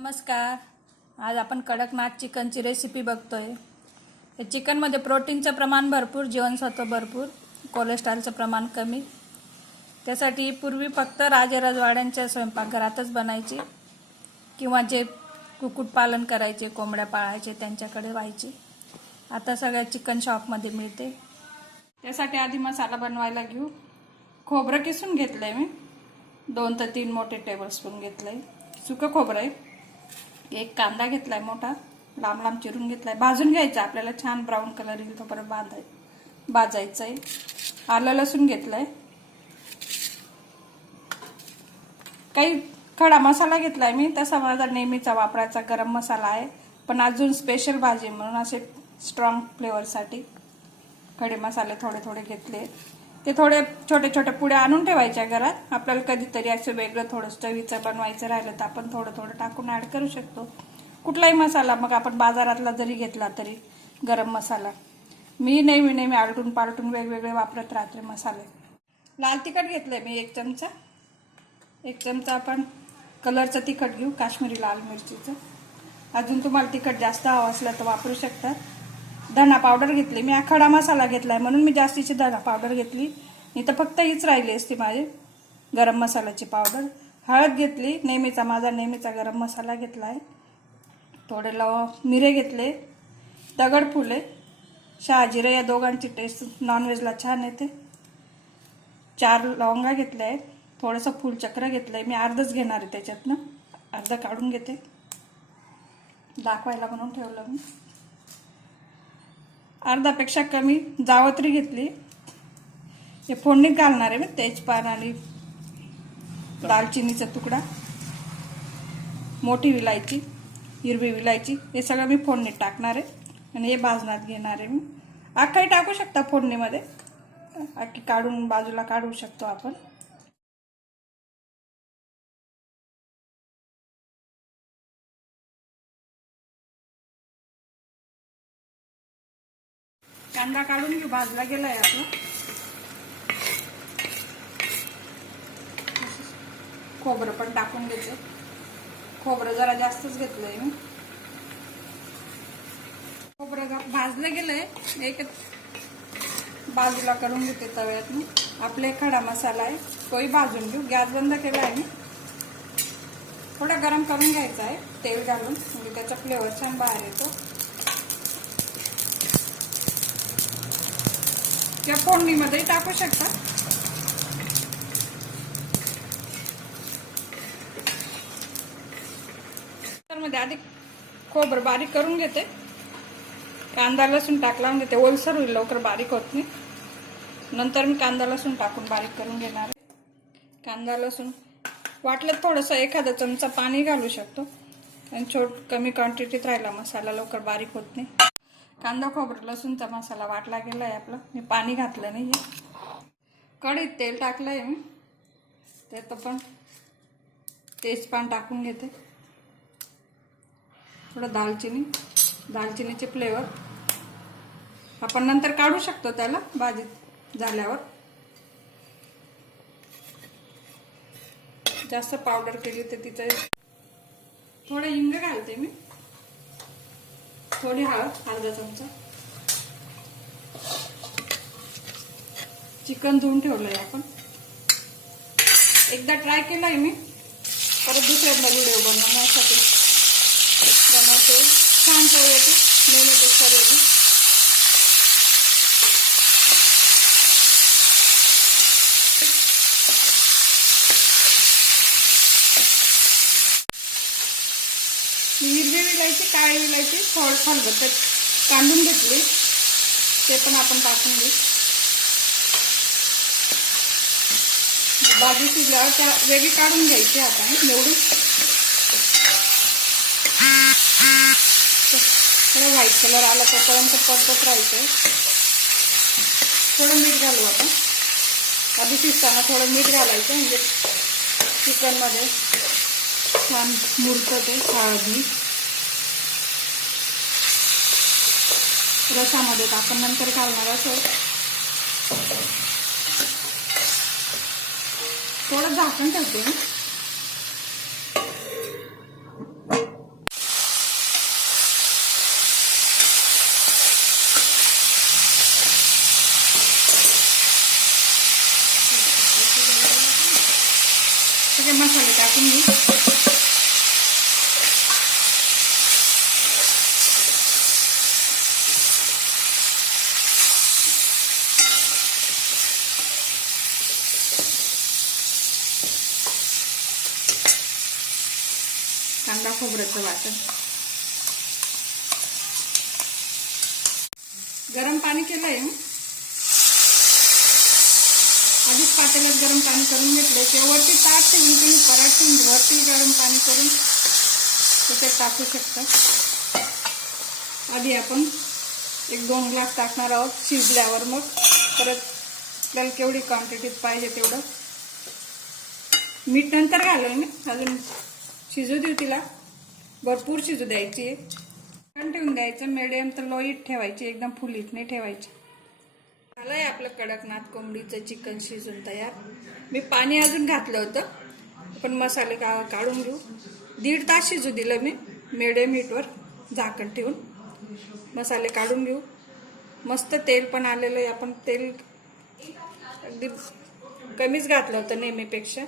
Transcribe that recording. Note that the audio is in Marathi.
नमस्कार. आज आपण कडकनाथ चिकनची रेसिपी बघतोय. या चिकनमध्ये प्रोटीनचं प्रमाण भरपूर, जीवनसत्व भरपूर, कोलेस्ट्रॉलचं प्रमाण कमी. त्यासाठी पूर्वी फक्त राजवाड्यांच्या स्वयंपाकघरातच बनायची किंवा जे कुक्कुटपालन करायचे, कोंबड्या पाळायचे त्यांच्याकडे व्हायची. आता सगळ्या चिकन शॉपमध्ये मिळते. त्यासाठी आधी मसाला बनवायला घेऊ. खोबरं किसून घेतलंय मी, 2 ते 3 मोठे टेबलस्पून घेतलंय. सुकं खोबरं आहे. एक कांदा घेतलाय मोठा, लांब लांब चिरून घेतलाय. भाजून घ्यायचा आपल्याला, छान ब्राऊन कलर येईल तोपर्यंत भाजायचं आहे. आलं लसूण घेतलंय. काही खडा मसाला घेतलाय मी, तसा माझा नेहमीचा वापरायचा गरम मसाला आहे, पण अजून स्पेशल भाजी म्हणून असे स्ट्रॉंग फ्लेवरसाठी खडे मसाले थोडे थोडे घेतले. ते थोडे छोटे छोटे पुड्या आणून ठेवायच्या घरात. आपल्याला कधीतरी असं वेगळं थोडं चवीचं बनवायचं राहिलं तर आपण थोडं थोडं टाकून ऍड करू शकतो. कुठलाही मसाला, मग आपण बाजारातला जरी घेतला तरी गरम मसाला. मी नेहमी आलटून पालटून वेगवेगळे वापरत राहते मसाले. लाल तिखट घेतलंय मी 1 चमचा. 1 चमचा आपण कलरचं तिखट घेऊ, काश्मीरी लाल मिरचीचं. अजून तुम्हाला तिखट जास्त हवं असलं तर वापरू शकता. धना पावडर घेतली मी, खडा मसाला घेतलाय म्हणून मी जास्तीची धना पावडर घेतली, नाही तर फक्त हीच राहिली असती माझी गरम मसाल्याची पावडर. हळद घेतली, माझा नेहमीचा गरम मसाला घेतलाय. थोडे मिरे घेतले, दगड फुले, शहाजिरे, या दोघांची टेस्ट नॉनव्हेजला छान येते. 4 लवंगा घेतल्या आहेत. थोडंसं फुलचक्र घेतलंय मी, अर्धच घेणार आहे त्याच्यातनं, अर्ध काढून घेते, दाखवायला म्हणून ठेवलं मी. अर्धापेक्षा कमी जावत्री घेतली. हे फोडणीत घालणार आहे मी. तेजपान आणि दालचिनीचा तुकडा, मोठी विलायची, हिरवी विलायची, हे सगळं मी फोडणीत टाकणार आहे आणि हे भाजण्यात घेणार आहे मी. अख्खाही टाकू शकता फोडणीमध्ये, अख्खी काढून बाजूला काढू शकतो आपण. कांदा काढून घेऊ, भाजला गेलाय आपला. खोबरं पण टाकून घेते. खोबरं जरा जास्तच घेतलंय मी. खोबरं भाजलं गेलंय, एक बाजूला करून घेते तव्यातून. आपले खडा मसाला आहे तोही भाजून घेऊ. गॅस बंद केला आहे मी. थोडा गरम करून घ्यायचा आहे तेल घालून, म्हणजे त्याचा फ्लेवर छान बाहेर येतो. या फोडणीमध्ये टाकू शकता. तर मध्ये आधी खोबरं बारीक करून घेते. कांदा लसूण टाकला म्हणजे ते ओलसर होईल, लवकर बारीक होत नाही. नंतर मी कांदा लसूण टाकून बारीक करून घेणार आहे. कांदा लसूण वाटलं थोडंसं एखादा चमचा पाणी घालू शकतो, आणि कमी क्वांटिटीत राहिला मसाला लवकर बारीक होत नाही. कांदा खोबरं लसूणचा मसाला वाटला गेलाय आपला. मी पाणी घातलं नाही. कढईत तेल टाकलंय मी, त्यात पण तेजपान टाकून घेते. थोडं दालचिनीचे फ्लेवर आपण नंतर काढू शकतो त्याला भाजीत झाल्यावर. जास्त पावडर केली तर तिचं. थोडं हिंग घालते मी, थोडी हळद, अर्धा चमचा. चिकन धुवून ठेवलंय आपण. एकदा ट्राय केलंय मी, परत दुसऱ्यांदा व्हिडिओ बनवण्यासाठी बनवते. छान चव येते, नेहमीपेक्षा वेगळी. हिरवी विलायची, काळी विलायची, खलबत्त्यात काढून घेतली, ते पण आपण टाकून घेऊ. भाजी शिजल्यावर त्या वेगळी काढून घ्यायची आपण निवडून. थोडं व्हाईट कलर आला तोपर्यंत परतत राहायचं. थोडं मीठ घालू आपण. आधी शिजताना थोडं मीठ घालायचं, म्हणजे चिकनमध्ये छान मुरतं ते. हळद रसामध्ये आपण नंतर घालणार असं. थोडं झाकण ठेवते मी. सगळे मसाले टाकून घेऊ. कांदा खोबऱ्याचं वाटण. गरम पाणी केलंय. आधीच पातेल्यात गरम पाणी करून घेतलंय. ते वरती ताट ठेवून तुम्ही पराठून वरती गरम पाणी करून त्याच्यात टाकू शकता. आधी आपण 1-2 ग्लास टाकणार आहोत. शिजल्यावर मग परत आपल्याला केवढी क्वांटिटीत पाहिजे तेवढं. मीठ नंतर घालेल मी. अजून शिजू देऊ तिला. भरपूर शिजू द्यायची आहे. ठेवून द्यायचं. मिडियम तर लो हीट ठेवायची. एकदम फुल हीट नाही ठेवायची. झालंय आपलं कडकनाथ कोंबडीचं चिकन शिजून तयार. मी पाणी अजून घातलं होतं. पण मसाले काढून घेऊ. 1.5 तास शिजू दिलं मी मिडियम हीटवर झाकण ठेवून. मसाले काढून घेऊ. मस्त तेल पण आलेलं आहे. आपण तेल अगदी कमीच घातलं होतं नेहमीपेक्षा.